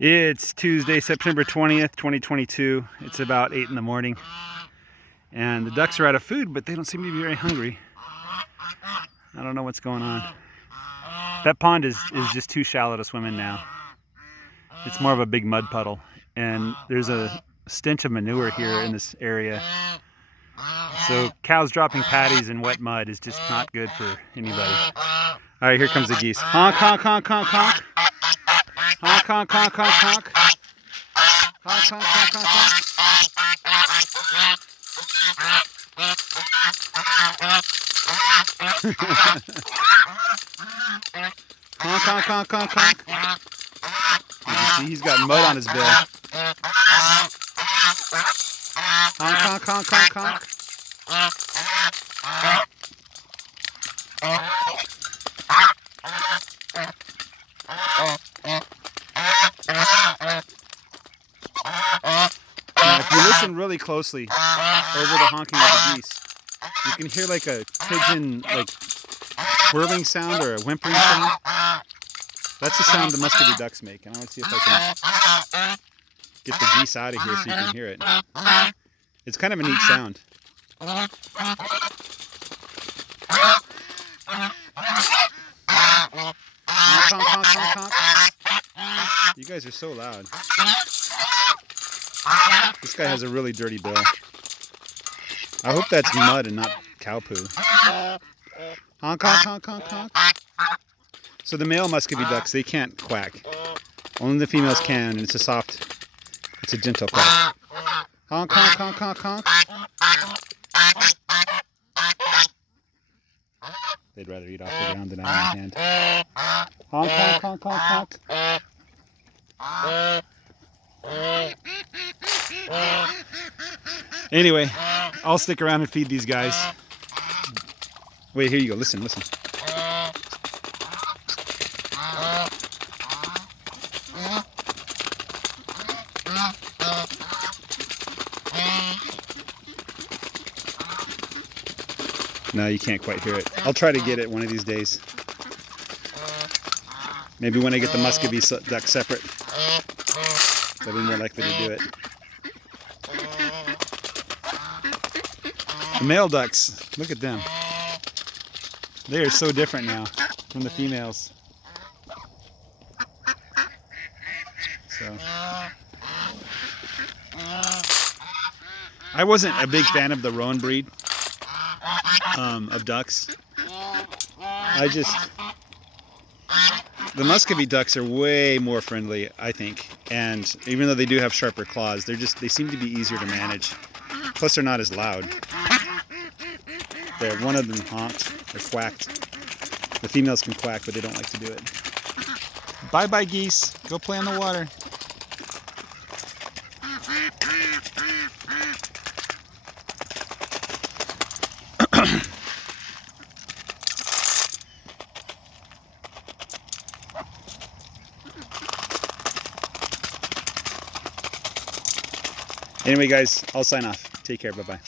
It's Tuesday, September 20th, 2022. It's about 8 in the morning. And the ducks are out of food, but they don't seem to be very hungry. I don't know what's going on. That pond is just too shallow to swim in now. It's more of a big mud puddle. And there's a stench of manure here in this area. So cows dropping patties in wet mud is just not good for anybody. All right, here comes the geese. Honk, honk, honk, honk, honk. Honk, honk, honk, honk, honk. Honk, honk, honk, honk, honk. Honk, honk, honk, honk, honk. You can see he's got mud on his bill. Honk, honk, honk, honk, honk. Now, if you listen really closely over the honking of the geese, you can hear like a pigeon, like whirling sound or a whimpering sound. That's the sound the muscovy ducks make. And I want to see if I can get the geese out of here so you can hear it. It's kind of a neat sound. Honk, honk, honk, honk, honk. You guys are so loud. This guy has a really dirty bill. I hope that's mud and not cow poo. Honk, honk, honk, honk, honk. So the male muscovy ducks, they can't quack. Only the females can, and it's a gentle quack. Honk, honk, honk, honk, honk. They'd rather eat off the ground than out of my hand. Honk, honk, honk, honk, honk. Anyway, I'll stick around and feed these guys. Wait, here you go. Listen, listen. No, you can't quite hear it. I'll try to get it one of these days. Maybe when I get the muscovy duck separate, they'll be more likely to do it. The male ducks, look at them. They are so different now from the females. So, I wasn't a big fan of the roan breed of ducks. The muscovy ducks are way more friendly, I think. And even though they do have sharper claws, they seem to be easier to manage. Plus, they're not as loud. One of them honked or quacked. The females can quack, but they don't like to do it. Bye-bye, geese. Go play in the water. Anyway, guys, I'll sign off. Take care. Bye-bye.